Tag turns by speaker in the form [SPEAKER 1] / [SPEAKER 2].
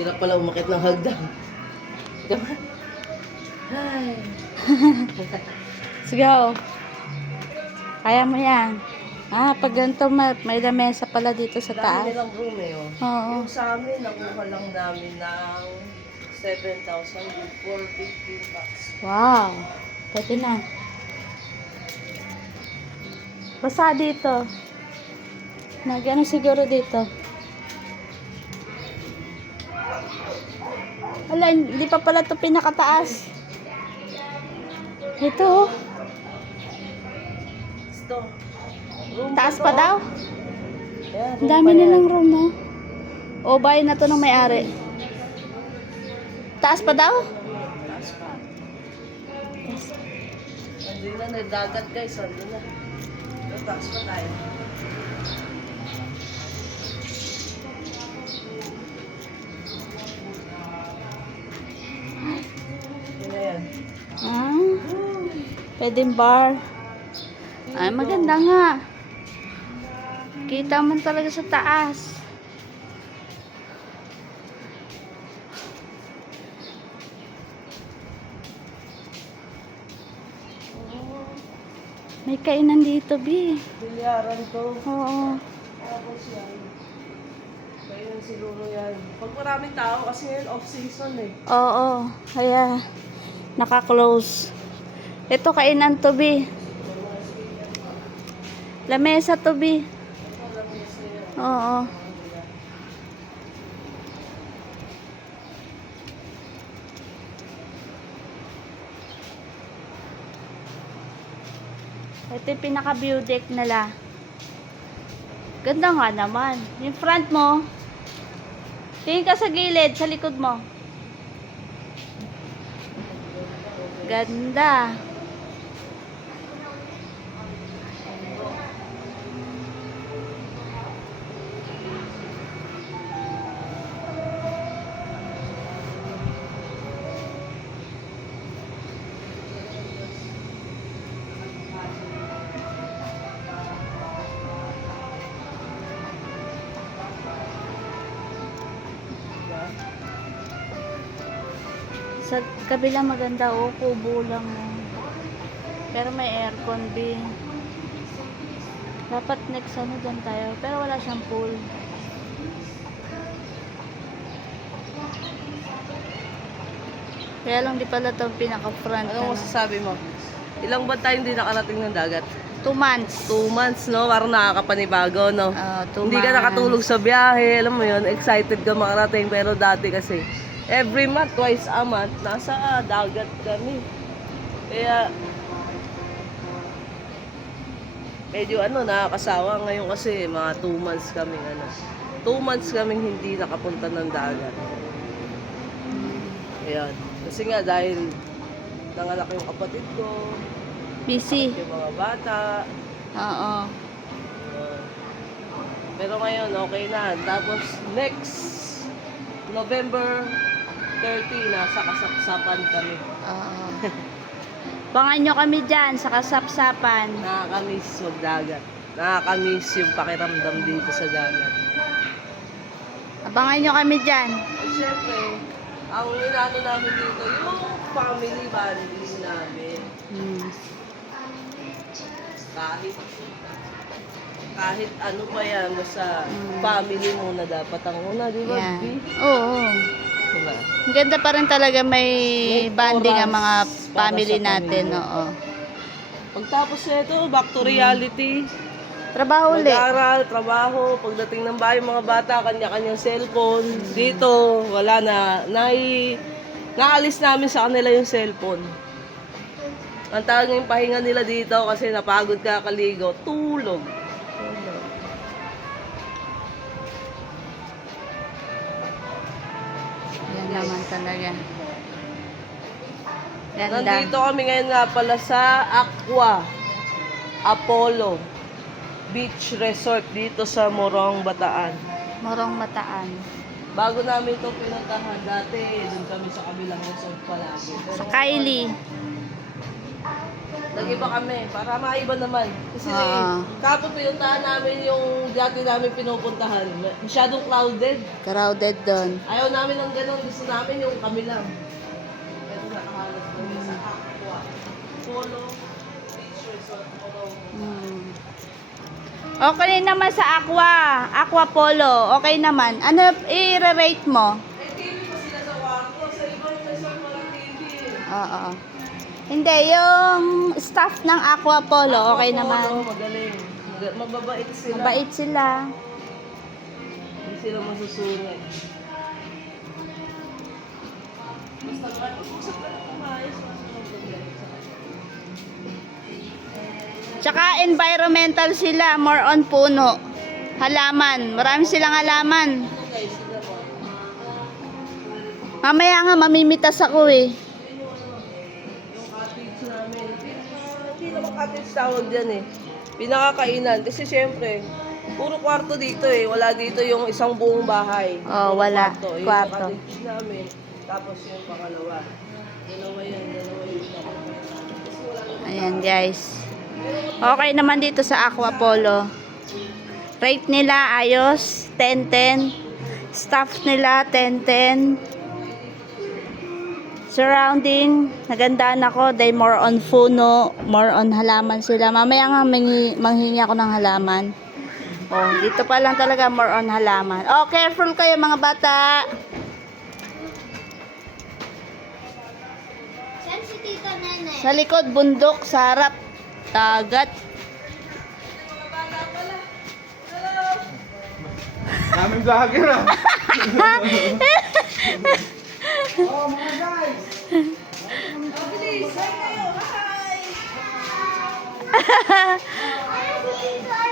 [SPEAKER 1] Hirap pala umakit ng hagdan. Diba? Ay.
[SPEAKER 2] Sige, oh. Kaya mo yan. Ah, pag ganito, may, may lamesa pala dito sa
[SPEAKER 1] Dami
[SPEAKER 2] taas.
[SPEAKER 1] nilang room eh. Oh.
[SPEAKER 2] Oo.
[SPEAKER 1] Yung sa amin, nakuha lang namin ng 7,000 with 450 bucks.
[SPEAKER 2] Wow. Pwede na. Basa dito. Nagyano siguro dito. Wala, hindi pa pala ito pinakataas. Ito, oh. Taas pa
[SPEAKER 1] oh.
[SPEAKER 2] daw. Ang dami
[SPEAKER 1] pa
[SPEAKER 2] nilang room, no? O, bahay na to ng may-ari. Taas pa daw?
[SPEAKER 1] Taas pa. Andun na, nagdagat guys. Andun na. Taas pa tayo.
[SPEAKER 2] Pwedeng bar. Ay, maganda nga. Kita mo talaga sa taas. May kainan dito, Bi.
[SPEAKER 1] Bilyaran to.
[SPEAKER 2] Oo.
[SPEAKER 1] Tapos yan. Kaya yung siguro yan. Pag maraming tao, kasi ngayon off-season eh.
[SPEAKER 2] Oo. Kaya, naka-close. Ito, kainan to, Bi. Lamesa to, Bi. Oo. Ito yung pinaka-view deck nila. Ganda nga naman. Yung front mo, tingin ka sa gilid, sa likod mo. Ganda. Sa kabila maganda oh, kubo lang oh. Pero may aircon din. Dapat next ano dyan tayo. Pero wala siyang pool. Kaya lang di pala ito pinaka-front.
[SPEAKER 1] Ano
[SPEAKER 2] Ano,
[SPEAKER 1] masasabi mo? Ilang ba tayong hindi nakarating ng dagat?
[SPEAKER 2] Two months.
[SPEAKER 1] Two months, no? Parang nakakapanibago, no?
[SPEAKER 2] Two
[SPEAKER 1] Hindi ka
[SPEAKER 2] months.
[SPEAKER 1] nakatulog sa biyahe, alam mo yun, excited ka makarating. Pero dati kasi, every month, twice a month, nasa dagat kami. Kaya, medyo ano, nakakasawa ngayon kasi mga two months kaming ano. Two months kaming hindi nakapunta ng dagat. Ayan. Kasi nga dahil nanganak yung kapatid ko,
[SPEAKER 2] Busy.
[SPEAKER 1] yung mga bata,
[SPEAKER 2] Oo.
[SPEAKER 1] Uh, pero ngayon, okay na. Tapos, next November 30, nasa kasapsapan kami.
[SPEAKER 2] Oo. Bangan nyo kami dyan sa kasapsapan.
[SPEAKER 1] Nakakamiss magdagat. Nakakamiss yung pakiramdam dito sa dagat.
[SPEAKER 2] Abangan nyo kami dyan.
[SPEAKER 1] At syempre, ang inaano namin dito, yung family bonding namin.
[SPEAKER 2] Hmm.
[SPEAKER 1] Kahit kahit ano pa yan, basta
[SPEAKER 2] Mm.
[SPEAKER 1] family muna dapat ang una, di ba? Bi?
[SPEAKER 2] Oo.
[SPEAKER 1] Diba?
[SPEAKER 2] Ang ganda pa rin talaga may,
[SPEAKER 1] May
[SPEAKER 2] banding ang mga family
[SPEAKER 1] sa
[SPEAKER 2] natin.
[SPEAKER 1] pamilya.
[SPEAKER 2] Oo.
[SPEAKER 1] Pagtapos nito, back to reality.
[SPEAKER 2] Trabaho ulit.
[SPEAKER 1] Mag-aaral, trabaho, pagdating ng bahay, mga bata, kanya-kanyang cellphone. Dito, wala na. Nai, naalis namin sa kanila yung cellphone. Ang tanging pahinga nila dito kasi napagod ka kaligo, tulog.
[SPEAKER 2] Naman talaga. Ganda.
[SPEAKER 1] Nandito kami ngayon nga pala sa Aqua Apollo Beach Resort dito sa Morong, Bataan.
[SPEAKER 2] Morong mataan.
[SPEAKER 1] Bago namin ito pinuntahan dati, doon kami sa kabilang resort palagi.
[SPEAKER 2] Sa Kylie.
[SPEAKER 1] Nag-iba kami, para maiba naman. Kasi
[SPEAKER 2] Ah.
[SPEAKER 1] kapag pinuntahan namin yung dati namin pinupuntahan, masyadong crowded.
[SPEAKER 2] Crowded doon.
[SPEAKER 1] Ayaw namin ng ganun, gusto namin yung kami lang. Ito nakahanap kami sa Aqua. Polo, t-shirts, or polo.
[SPEAKER 2] Hmm. Okay naman sa Aqua. Aqua Polo. Okay naman. Ano i-rate mo?
[SPEAKER 1] Eh, TV pa sila sa kwarto. Sa ibang resort walang TV.
[SPEAKER 2] Oo. Hindi, yung staff ng Aqua Polo, okay
[SPEAKER 1] Aqua
[SPEAKER 2] naman.
[SPEAKER 1] Polo, magaling. Mababait sila.
[SPEAKER 2] Mabait sila.
[SPEAKER 1] Hindi sila masusunod. Basta ka kumayos. Walang problema sa kanila.
[SPEAKER 2] Tsaka environmental sila, more on puno. Halaman. Marami silang halaman. Mamaya nga mamimitas ako eh.
[SPEAKER 1] Yung cottage namin. Hindi naman cottage tawag dyan eh. Pinakakainan. Kasi syempre, puro kwarto dito eh. Wala dito yung isang buong bahay.
[SPEAKER 2] Oh,
[SPEAKER 1] Puro
[SPEAKER 2] wala.
[SPEAKER 1] Kwarto. Yung
[SPEAKER 2] Kwarto.
[SPEAKER 1] cottage namin. Tapos yung pangalawa. Dalawa yan, dalawa yung Kasi wala naman.
[SPEAKER 2] Ayan guys. Okay naman dito sa Aqua Polo. Rate nila ayos, 10-10. Staff nila 10-10. Surrounding, nagandaan ako. They more on puno, more on halaman sila. Mamaya nga mangi, manghingi ako ng halaman. Oh, dito pa lang talaga more on halaman. Oh, careful kayo mga bata. Sa likod, bundok, sa harap, dagat.
[SPEAKER 3] Daming vlogger ah.
[SPEAKER 1] Bilis! Hi kayo! Hi!
[SPEAKER 4] Saan si Tita